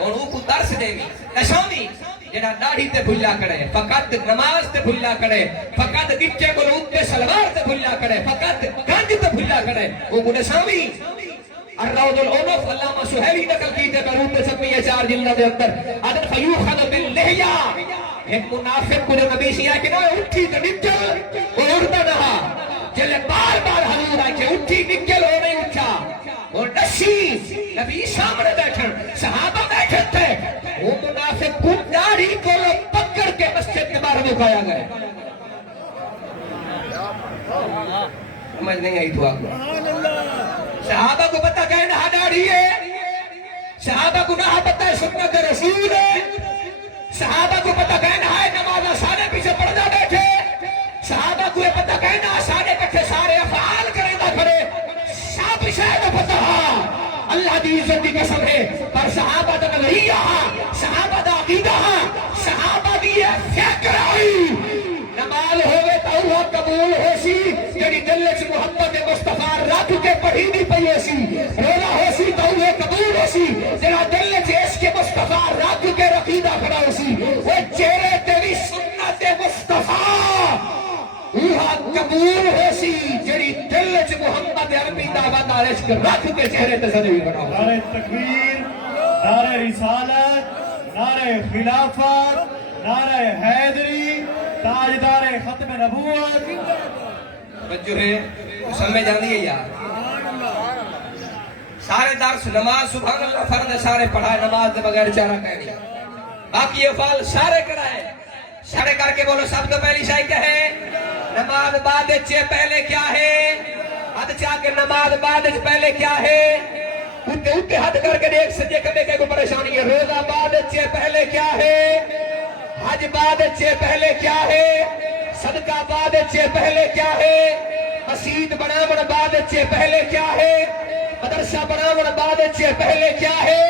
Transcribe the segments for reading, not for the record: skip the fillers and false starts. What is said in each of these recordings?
اور وہ کو درس دے گی نشانی جڑا داڑھی تے بھلا کرے فقط نماز تے بھلا کرے فقط گچے کو اوتے سلوار تے بھلا کرے فقط گنج تے بھلا کرے وہ کو نشانی الروض العنف علامہ سہیلی نقل کیتے بیروت میں سکویہ 4 جلدوں دے اندر عدد فیوخذ باللحیہ ایک منافق کو جو نبی شیعہ کہ نہ اٹھی تے نکل وہ اڑتا نہ جلے بار بار حضور آئے کہ اٹھی نکل ہو نہیں اٹھا وہ نشیز نبی سامنے بیٹھن صحابہ بیٹھے تھے وہ منافق کو داڑھی کو پکڑ کے مسجد کے باہر مکایا گئے سمجھ نہیں آئی تو آپ صحابہ کو پتہ کہ نہ داڑھی ہے صحابہ کو نہ پتہ ہے سنت رسول ہے صحابہ کو پتہ کہ نہ ہے نماز سارے پیچھے پردہ بیٹھے صحابہ کو یہ پتہ کہ نہ سارے کٹھے سارے افعال کرے نہ کرے سب شاید پتہ اللہ دی عزت کی قسم ہے پر صحابہ دا نظریہ صحابہ دا عقیدہ صحابہ دی فکر آئی نماز ہوئے تو وہ قبول ہو سی جڑی دل وچ محبت مصطفیٰ رکھ کے پڑھی نہیں پئی سی روزہ ہو سی تو وہ قبول ہو سی جڑا دل وچ عشق مصطفیٰ رکھ کے عقیدہ کھڑا ہو سی وہ چہرے تے بھی سنت مصطفیٰ وہ قبول ہو سی جڑی دل وچ محمد عربی دعوت عشق رکھ کے چہرے تے زدی کھڑا ہو نعرہ تکبیر نعرہ رسالت نعرہ خلافت نعرہ حیدری تاجدار ختم نبوت بچو ہے سمجھ جاندی ہے یار سارے درس نماز سبحان اللہ فرض سارے پڑھائے نماز دے بغیر چارہ کہنی باقی افعال سارے کرائے سارے کر کے بولو سب تو پہلی شاہی کیا ہے نماز بعد چے پہلے کیا ہے حد چاہ کے نماز بعد پہلے کیا ہے اٹھے حد کر کے دیکھ سجے کبھے کو پریشانی ہے روزہ بعد چے پہلے کیا ہے حج بعد چے پہلے کیا ہے صدقہ بعد چے پہلے کیا ہے مسجد بناون بعد چے پہلے کیا ہے مدرسہ بناون بعد چے پہلے کیا ہے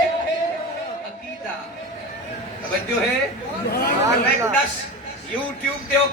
عقیدہ توجہ ہے یوٹیوب تے او